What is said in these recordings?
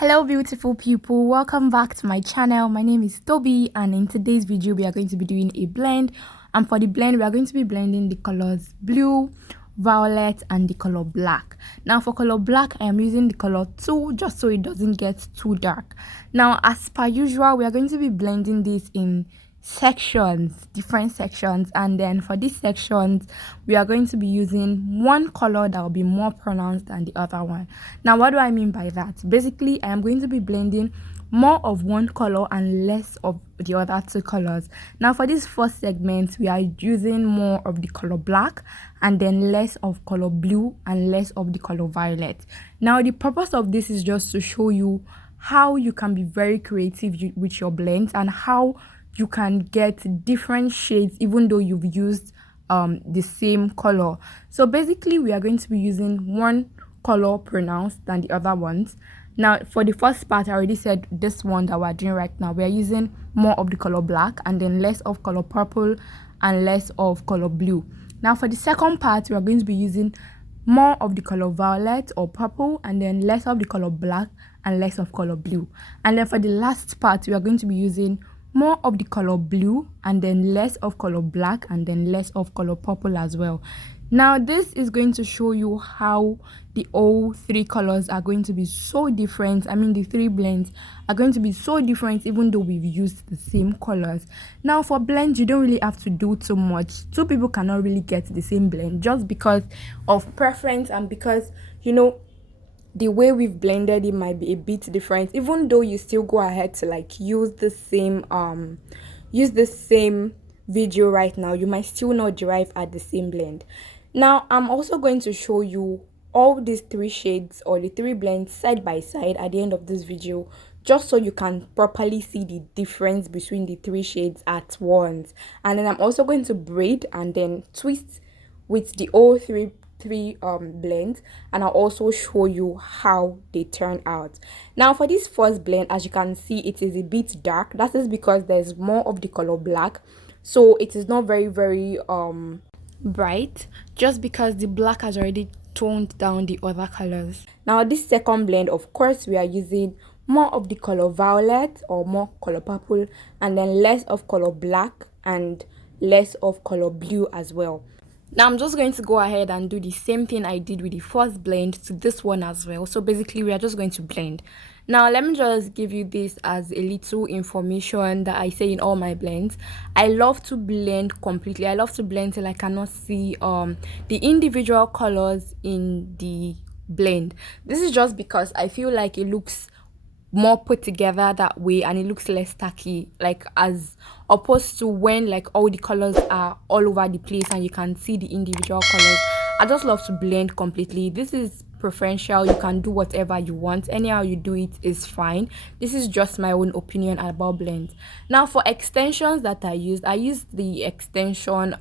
Hello beautiful people, welcome back to my channel. My name is Toby and in today's video we are going to be doing a blend, and for the blend we are going to be blending the colors blue, violet and the color black. Now for color black I am using the color 2 just so it doesn't get too dark. Now as per usual we are going to be blending this in different sections, and then for these sections we are going to be using one color that will be more pronounced than the other one. Now what do I mean by that? Basically I am going to be blending more of one color and less of the other two colors. Now for this first segment we are using more of the color black and then less of color blue and less of the color violet. Now the purpose of this is just to show you how you can be very creative with your blends and how you can get different shades even though you've used the same color. So basically we are going to be using one color pronounced than the other ones. Now for the first part I already said this one that we're doing right now, we are using more of the color black and then less of color purple and less of color blue. Now for the second part we are going to be using more of the color violet or purple and then less of the color black and less of color blue. And then for the last part we are going to be using more of the color blue and then less of color black and then less of color purple as well. Now this is going to show you how the all three colors are going to be so different. I mean the three blends are going to be so different even though we've used the same colors. Now for blends you don't really have to do too much. Two people cannot really get the same blend just because of preference and because the way we've blended it might be a bit different, even though you still go ahead to like use the same video right now, you might still not derive at the same blend. Now I'm also going to show you all these three shades or the three blends side by side at the end of this video, just so you can properly see the difference between the three shades at once. And then I'm also going to braid and then twist with the all three blends, and I'll also show you how they turn out. Now for this first blend, as you can see, it is a bit dark. That is because there's more of the color black, so it is not very bright, just because the black has already toned down the other colors. Now this second blend, of course, we are using more of the color violet or more color purple and then less of color black and less of color blue as well. Now I'm just going to go ahead and do the same thing I did with the first blend to this one as well. So basically we are just going to blend. Now let me just give you this as a little information that I say in all my blends. I love to blend completely. I love to blend till I cannot see the individual colors in the blend. This is just because I feel like it looks more put together that way and it looks less tacky, like as opposed to when like all the colors are all over the place and you can see the individual colors. I just love to blend completely. This is preferential. You can do whatever you want. Anyhow you do it is fine. This is just my own opinion about blends. Now for extensions that I used the extension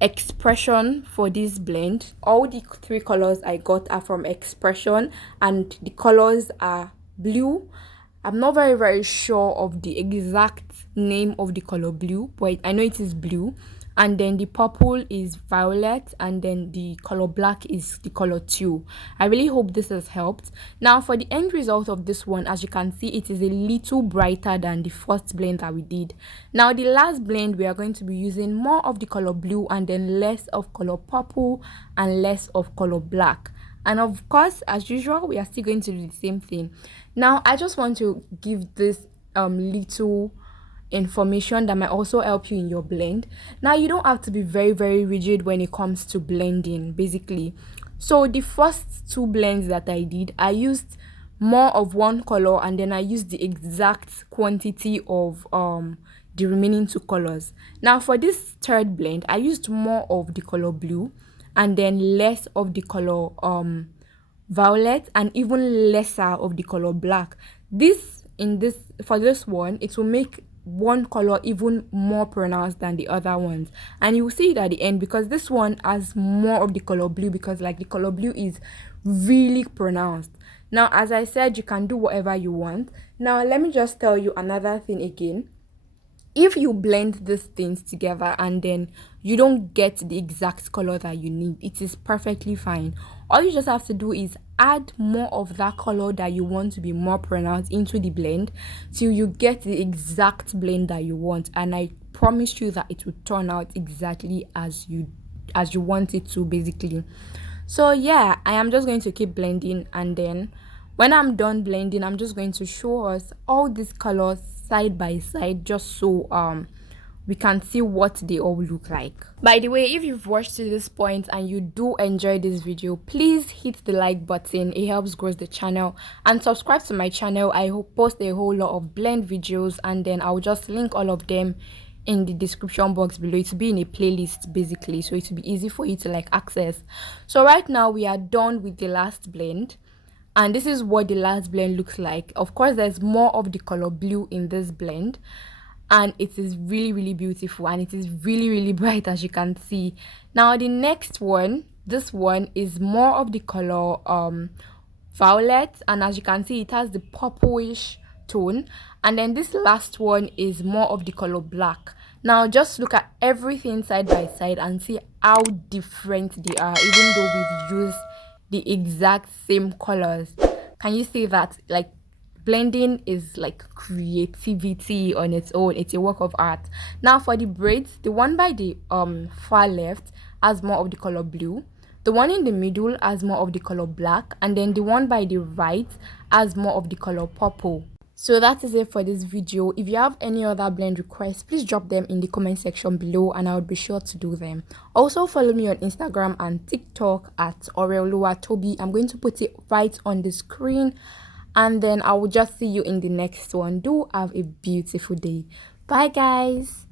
Expression for this blend. All the three colors I got are from Expression and the colors are blue. I'm not very sure of the exact name of the color blue, but I know it is blue. And then the purple is violet and then the color black is the color 2. I really hope this has helped. Now for the end result of this one, as you can see, it is a little brighter than the first blend that we did. Now the last blend we are going to be using more of the color blue and then less of color purple and less of color black. And of course, as usual, we are still going to do the same thing. Now I just want to give this little information that might also help you in your blend. Now you don't have to be very rigid when it comes to blending, basically. So the first two blends that I did, I used more of one color and then I used the exact quantity of the remaining two colors. Now for this third blend, I used more of the color blue and then less of the color violet and even lesser of the color black. For this one, it will make one color even more pronounced than the other ones, and you will see it at the end because this one has more of the color blue because like the color blue is really pronounced. Now as I said, you can do whatever you want. Now let me just tell you another thing again. If you blend these things together and then you don't get the exact color that you need, it is perfectly fine. All you just have to do is add more of that color that you want to be more pronounced into the blend till you get the exact blend that you want, and I promise you that it will turn out exactly as you want it to, basically. So yeah, I am just going to keep blending, and then when I'm done blending, I'm just going to show us all these colors side by side, just so we can see what they all look like. By the way, if you've watched to this point and you do enjoy this video, please hit the like button. It helps grow the channel, and subscribe to my channel. I post a whole lot of blend videos, and then I'll just link all of them in the description box below. It will be in a playlist, basically, so it will be easy for you to like access. So right now we are done with the last blend, and this is what the last blend looks like. Of course, there's more of the color blue in this blend, and it is really beautiful, and it is really bright, as you can see. Now the next one, this one is more of the color violet, and as you can see, it has the purplish tone. And then this last one is more of the color black. Now just look at everything side by side and see how different they are, even though we've used the exact same colors. Can you see that? Like, blending is like creativity on its own. It's a work of art. Now for the braids, the one by the far left has more of the color blue, the one in the middle has more of the color black, and then the one by the right has more of the color purple. So that is it for this video. If you have any other blend requests, please drop them in the comment section below, and I would be sure to do them. Also follow me on Instagram and TikTok at Toby. I'm going to put it right on the screen, and then I will just see you in the next one. Do have a beautiful day. Bye guys.